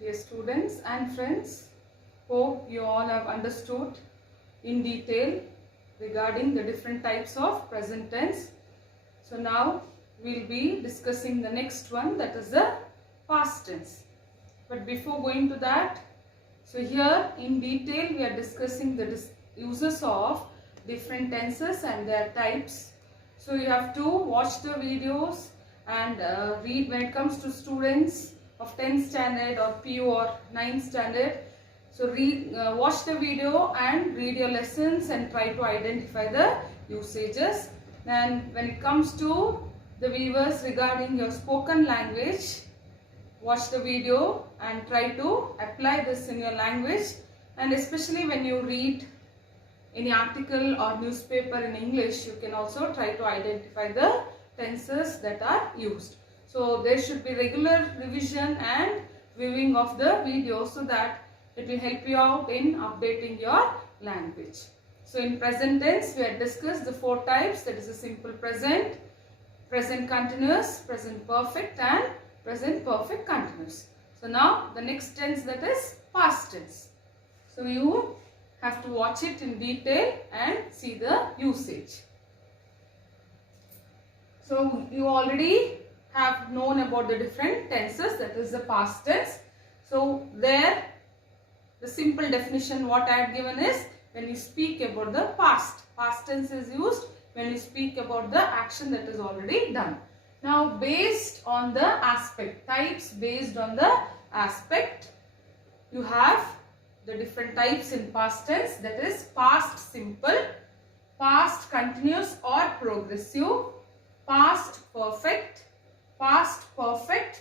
Dear students and friends, hope you all have understood in detail regarding the different types of present tense. So now we will be discussing the next one, that is the past tense. But before going to that, so here in detail we are discussing the uses of different tenses and their types. So you have to watch the videos and read when it comes to students of 10th standard or PU or 9th standard. So watch the video and read your lessons and try to identify the usages. And when it comes to the viewers regarding your spoken language, watch the video and try to apply this in your language, and especially when you read any article or newspaper in English, you can also try to identify the tenses that are used. So there should be regular revision and viewing of the video so that it will help you out in updating your language. So in present tense we have discussed the 4 types, that is a simple present, present continuous, present perfect and present perfect continuous. So now the next tense, that is past tense. So you have to watch it in detail and see the usage. So you already have known about the different tenses, that is the past tense. So there the simple definition what I had given is, when you speak about the past tense is used when you speak about the action that is already done. Now based on the aspect, types based on the aspect, you have the different types in past tense, that is past simple, past continuous or progressive, past perfect,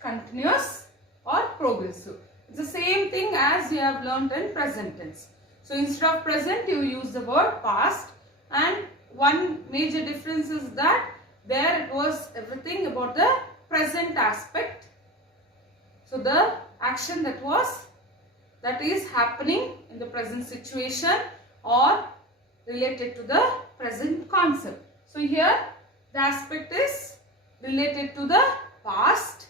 continuous or progressive. It's the same thing as you have learned in present tense. So instead of present you use the word past, and one major difference is that there it was everything about the present aspect. So the action that is happening in the present situation or related to the present concept. So here the aspect is related to the past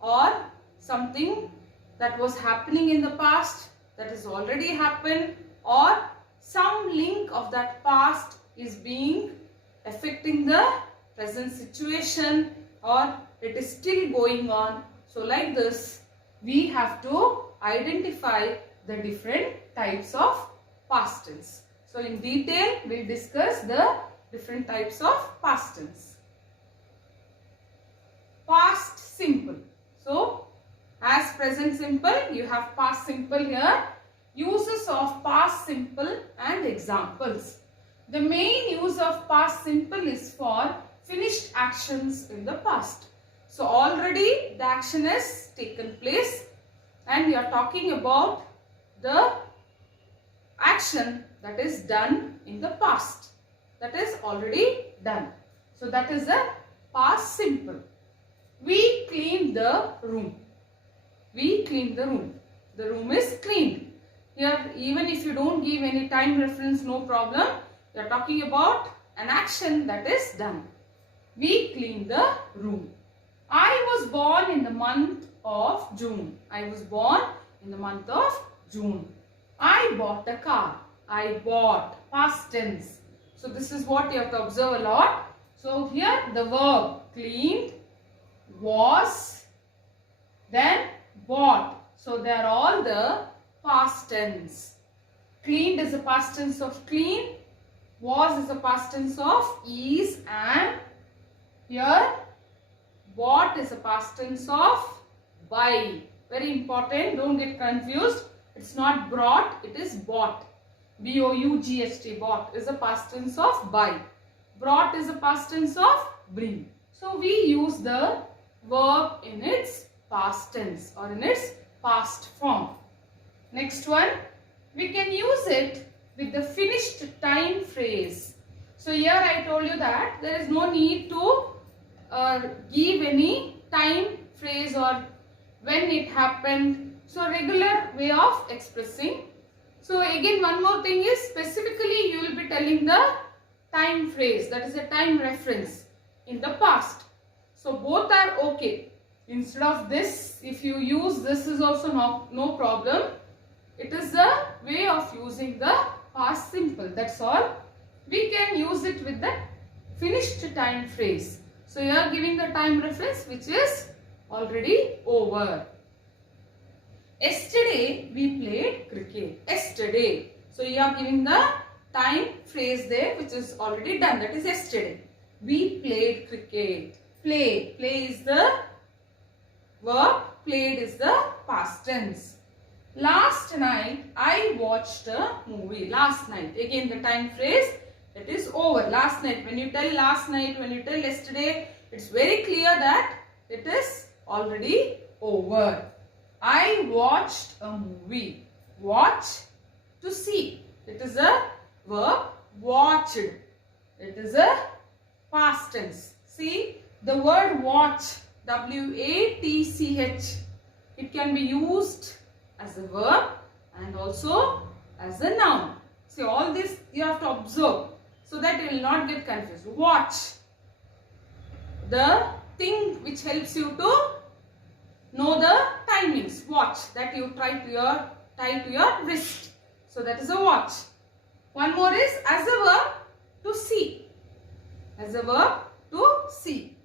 or something that was happening in the past that has already happened, or some link of that past is being affecting the present situation or it is still going on. So like this we have to identify the different types of past tense. So in detail we will discuss the different types of past tense. Past simple. So as present simple you have past simple here. Uses of past simple and examples. The main use of past simple is for finished actions in the past. So already the action has taken place and we are talking about the action that is done in the past, that is already done. So that is the past simple. We cleaned the room. We cleaned the room. The room is cleaned. Here even if you don't give any time reference, no problem. You are talking about an action that is done. We cleaned the room. I was born in the month of June. I was born in the month of June. I bought a car. I bought, past tense. So this is what you have to observe a lot. So here the verb cleaned, was, then bought. So they are all the past tense. Cleaned is a past tense of clean. Was is a past tense of is, and here bought is a past tense of buy. Very important, don't get confused. It's not brought, it is bought. B-O-U-G-H-T, bought is a past tense of buy. Brought is a past tense of bring. So we use the verb in its past tense or in its past form. Next one, we can use it with the finished time phrase. So here I told you that there is no need to give any time phrase or when it happened. So regular way of expressing. So again one more thing is, specifically you will be telling the time phrase, that is a time reference in the past. So both are okay. Instead of this, if you use this is also no problem. It is the way of using the past simple. That's all. We can use it with the finished time phrase. So you are giving the time reference which is already over. Yesterday we played cricket. Yesterday. So you are giving the time phrase there which is already done. That is yesterday. We played cricket. Play. Play is the verb. Played is the past tense. Last night I watched a movie. Last night. Again the time phrase that is over. Last night. When you tell last night, when you tell yesterday, it's very clear that it is already over. I watched a movie. Watch, to see. It is a verb. Watched. It is a past tense. See the word watch. W-A-T-C-H. It can be used as a verb and also as a noun. See, all this you have to observe so that you will not get confused. Watch. The thing which helps you to know the timings. Watch. That you tie to your wrist. So that is a watch. One more is as a verb to see. As a verb to see.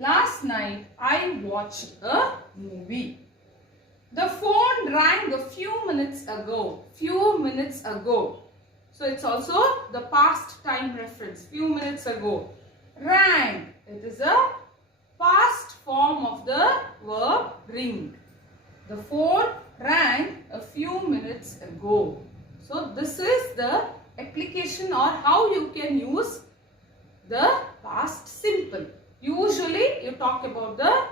Last night I watched a movie. The phone rang a few minutes ago. Few minutes ago. So it's also the past time reference. Few minutes ago. Rang. It is a past form of the verb ring. The phone rang a few minutes ago. So this is the application or how you can use the past simple. Usually you talk about the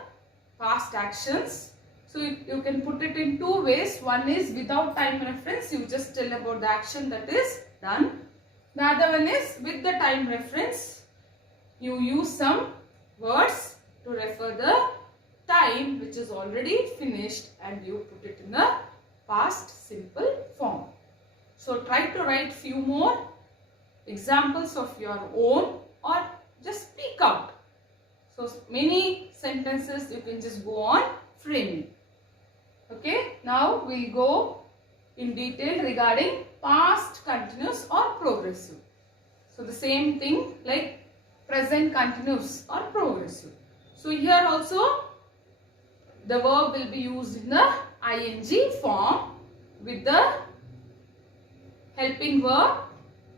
past actions. So you can put it in two ways. One is without time reference. You just tell about the action that is done. The other one is with the time reference. You use some words to refer the time which is already finished and you put it in the past simple form. So try to write few more examples of your own or just speak out. So many sentences you can just go on framing. Okay, now we'll go in detail regarding past continuous or progressive. So the same thing like present continuous or progressive. So here also the verb will be used in the ing form with the helping verb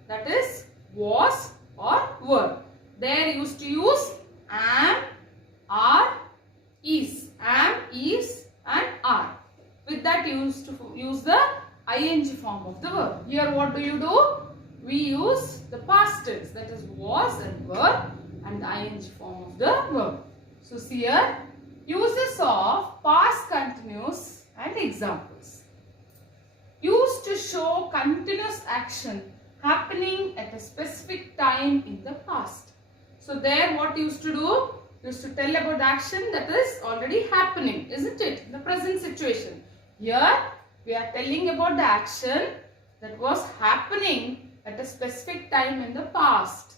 that is was or were. There used to use am, are, is. Am, is and are. With that you used to use the ing form of the verb. Here what do? We use the past tense that is was and were and the ing form of the verb. So see here uses of past continuous and examples. Used to show continuous action happening at a specific time in the past. So there what used to do? Used to tell about the action that is already happening, isn't it? In the present situation. Here we are telling about the action that was happening at a specific time in the past.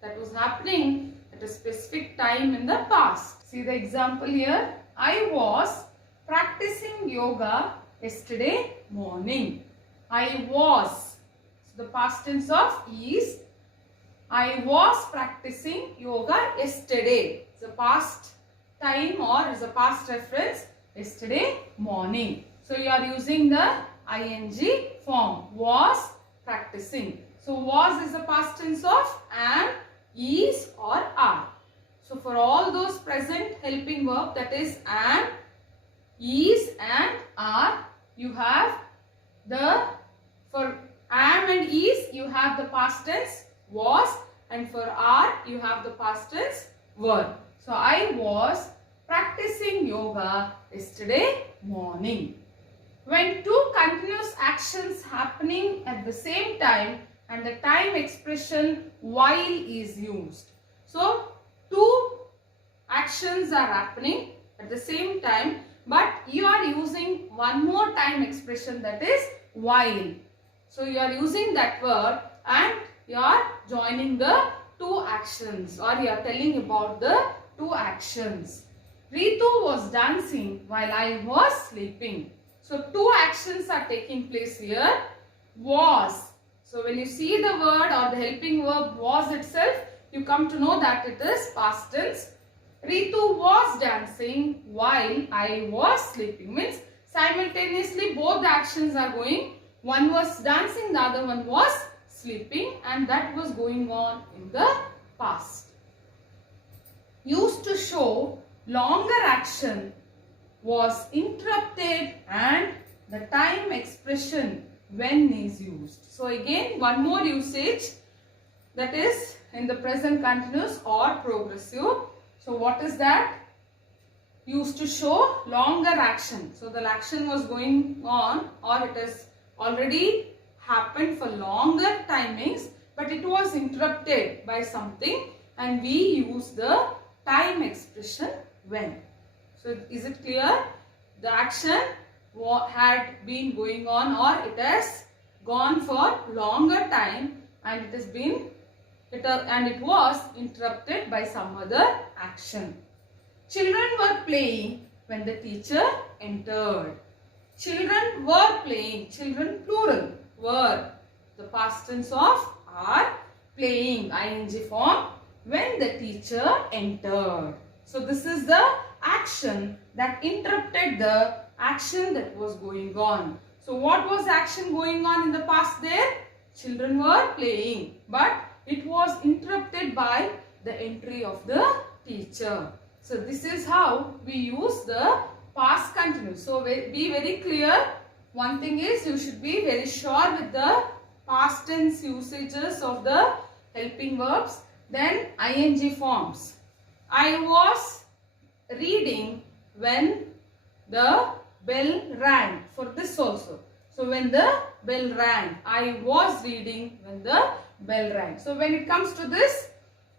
That was happening at a specific time in the past. See the example here. I was practicing yoga yesterday morning. I was. So the past tense of is. I was practicing yoga yesterday. It's a past time or is a past reference. Yesterday morning. So you are using the ing form. Was practicing. So was is the past tense of am, is or are. So for all those present helping verb that is am, is and are, you have the, for am and is you have the past tense was and for are you have the past tense were. So I was practicing yoga yesterday morning. When two continuous actions happening at the same time and the time expression while is used. So two actions are happening at the same time but you are using one more time expression that is while. So you are using that word and you are joining the two actions or you are telling about the two actions. Ritu was dancing while I was sleeping. So two actions are taking place here. Was. So when you see the word or the helping verb was itself, you come to know that it is past tense. Ritu was dancing while I was sleeping. Means simultaneously both the actions are going. One was dancing, the other one was sleeping, and that was going on in the past. Used to show longer action was interrupted, and the time expression when is used. So again one more usage, that is in the present continuous or progressive. So what is that? Used to show longer action. So the action was going on, or it has already happened for longer timings, but it was interrupted by something, and we use the time expression when. So is it clear? The action had been going on, or it has gone for longer time, and it was interrupted by some other action. Children were playing when the teacher entered. Children were playing. Children plural. Were. The past tense of are playing. ing form. When the teacher entered. So this is the action that interrupted the action that was going on. So what was action going on in the past there? Children were playing. But it was interrupted by the entry of the teacher. So this is how we use the past continuous. So be very clear. One thing is, you should be very sure with the past tense usages of the helping verbs. Then ing forms. I was reading when the bell rang. For this also. So when the bell rang. I was reading when the bell rang. So when it comes to this,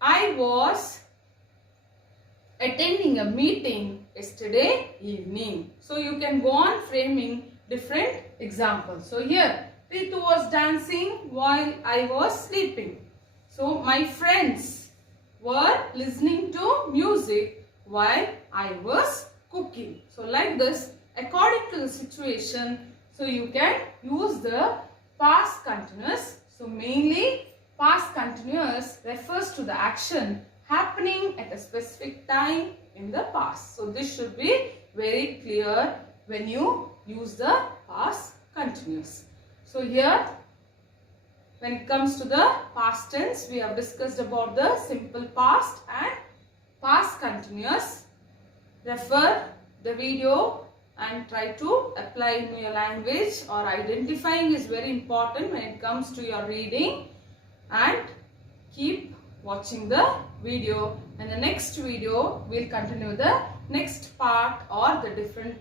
I was attending a meeting yesterday evening. So you can go on framing different examples. So here, Ritu was dancing while I was sleeping. So my friends were listening to music while I was cooking. So like this, according to the situation, so you can use the past continuous. So mainly past continuous refers to the action happening at a specific time in the past. So this should be very clear when you use the past continuous. So here, when it comes to the past tense, we have discussed about the simple past and past continuous. Refer the video and try to apply in your language, or identifying is very important when it comes to your reading, and keep watching the video. In the next video, we'll continue the next part or the different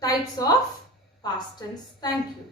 types of past tense. Thank you.